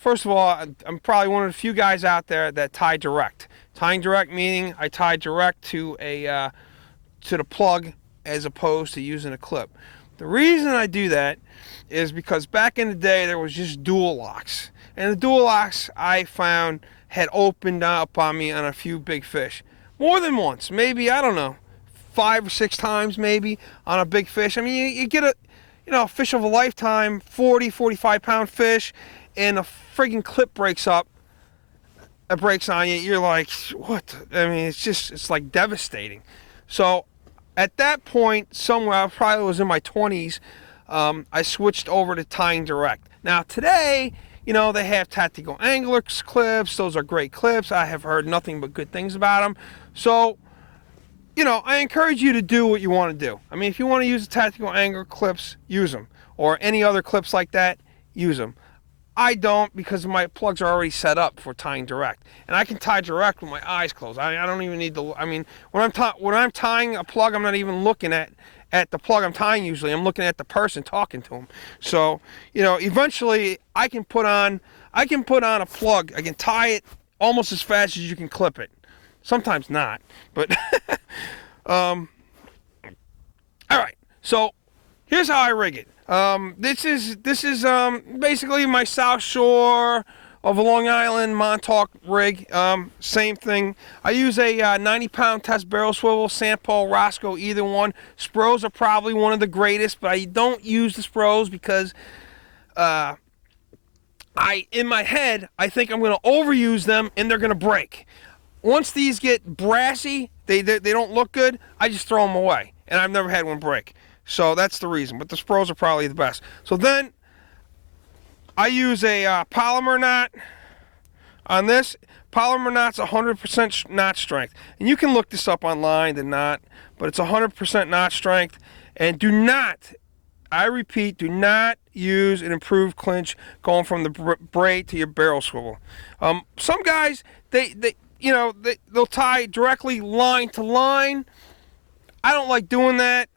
First of all, I'm probably one of the few guys out there that tie direct. Tying direct meaning I tie direct to the plug as opposed to using a clip. The reason I do that is because back in the day there was just dual locks, and the dual locks I found had opened up on me on a few big fish, more than once, maybe, I don't know, 5 or 6 times maybe on a big fish. I mean, you get a fish of a lifetime, 40-45 pound fish, and a friggin' clip breaks up, it breaks on you, you're like, what? I mean, it's like devastating. So at that point, somewhere, I probably was in my 20s, I switched over to tying direct. Now today, they have tactical angler clips. Those are great clips. I have heard nothing but good things about them. So, I encourage you to do what you want to do. I mean, if you want to use the tactical angler clips, use them. Or any other clips like that, use them. I don't, because my plugs are already set up for tying direct, and I can tie direct with my eyes closed. I don't even need to. I mean, when I'm tying a plug, I'm not even looking at the plug I'm tying. Usually, I'm looking at the person talking to them. So, eventually, I can put on a plug. I can tie it almost as fast as you can clip it. Sometimes not, but all right. So here's how I rig it. This is basically my South Shore of Long Island Montauk rig. Same thing. I use a 90-pound test barrel swivel, St. Paul, Roscoe, either one. Spros are probably one of the greatest, but I don't use the Spros because in my head, I think I'm going to overuse them and they're going to break. Once these get brassy, they don't look good, I just throw them away, and I've never had one break. So that's the reason, but the Spros are probably the best. So then I use a polymer knot on this. Polymer knot's 100% knot strength. And you can look this up online, the knot, but it's 100% knot strength. And do not, I repeat, do not use an improved clinch going from the braid to your barrel swivel. Some guys, they'll tie directly line to line. I don't like doing that.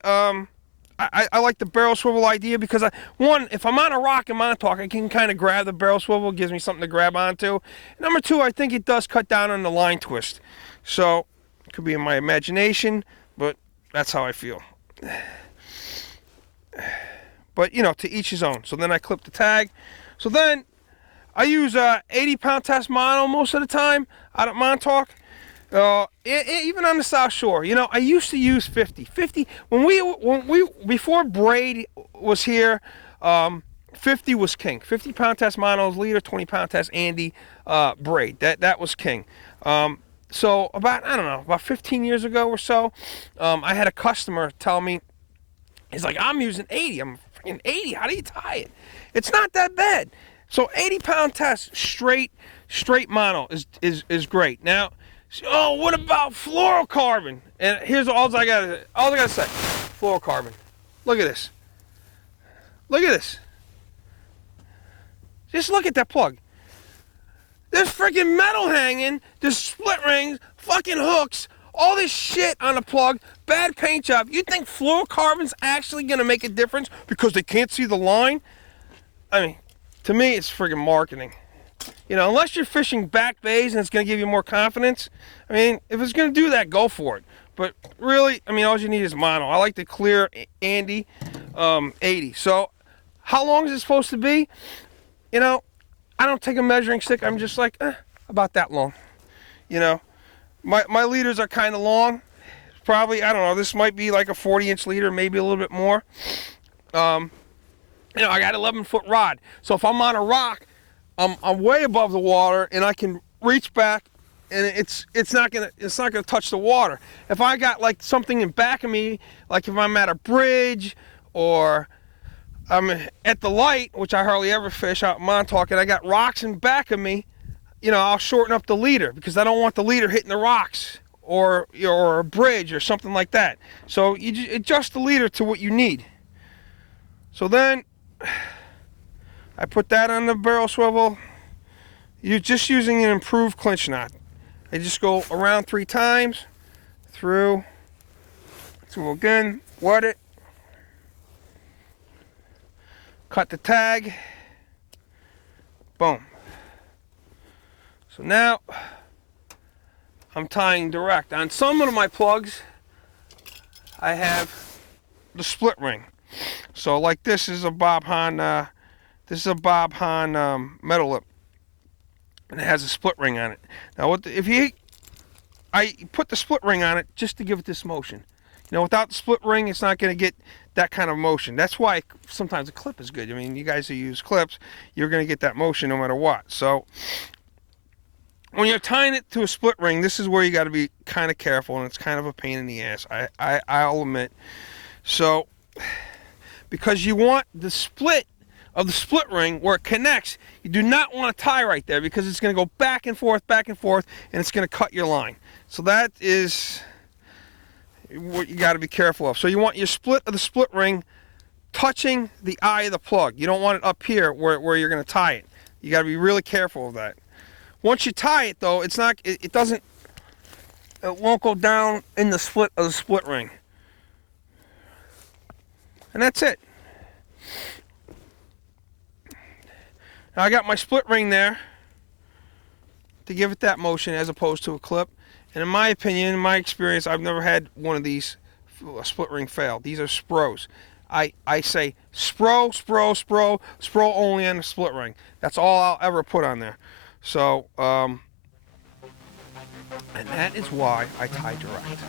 I like the barrel swivel idea because, if I'm on a rock in Montauk, I can kind of grab the barrel swivel. It gives me something to grab onto. Number two, I think it does cut down on the line twist. So, it could be in my imagination, but that's how I feel. But, to each his own. So then I clip the tag. So then I use 80-pound test mono most of the time out at Montauk. Even on the South Shore, I used to use 50 when we before braid was here. 50 was king. 50-pound test monos, leader, 20-pound test Andy, braid. That was king. So about 15 years ago or so, I had a customer tell me, he's like, I'm using 80. I'm freaking 80. How do you tie it? It's not that bad. So 80-pound test straight mono is great. Now, oh, what about fluorocarbon? And here's all I gotta say. Fluorocarbon. Look at this. Look at this. Just look at that plug. There's freaking metal hanging, there's split rings, fucking hooks, all this shit on the plug, bad paint job. You think fluorocarbon's actually gonna make a difference because they can't see the line? I mean, to me, it's friggin' marketing. Unless you're fishing back bays and it's going to give you more confidence, I mean, if it's going to do that, go for it. But really, I mean, all you need is mono. I like the clear Andy 80. So how long is it supposed to be? I don't take a measuring stick. I'm just like, about that long. My leaders are kind of long. Probably, I don't know, this might be like a 40-inch leader, maybe a little bit more. I got 11-foot rod. So if I'm on a rock, I'm way above the water, and I can reach back, and it's not gonna touch the water. If I got like something in back of me, like if I'm at a bridge or I'm at the light, which I hardly ever fish out in Montauk, and I got rocks in back of me, I'll shorten up the leader because I don't want the leader hitting the rocks or a bridge or something like that. So you just adjust the leader to what you need. So then I put that on the barrel swivel. You're just using an improved clinch knot. I just go around 3 times, through, swivel again, wet it, cut the tag, boom. So now I'm tying direct. On some of my plugs, I have the split ring. So like this is a Bob Hahn, metal lip, and it has a split ring on it. Now, I put the split ring on it just to give it this motion. Without the split ring, it's not going to get that kind of motion. That's why sometimes a clip is good. I mean, you guys who use clips, you're going to get that motion no matter what. So when you're tying it to a split ring, this is where you got to be kind of careful, and it's kind of a pain in the ass, I'll admit. So because you want the split of the split ring where it connects, you do not want to tie right there because it's going to go back and forth, and it's going to cut your line. So that is what you got to be careful of. So you want your split of the split ring touching the eye of the plug. You don't want it up here where you're going to tie it. You got to be really careful of that. Once you tie it though, it won't go down in the split of the split ring. And that's it. Now I got my split ring there to give it that motion as opposed to a clip. And in my opinion, in my experience, I've never had one of these split ring fail. These are Spros. I say Spro only on the split ring. That's all I'll ever put on there. So, and that is why I tie direct.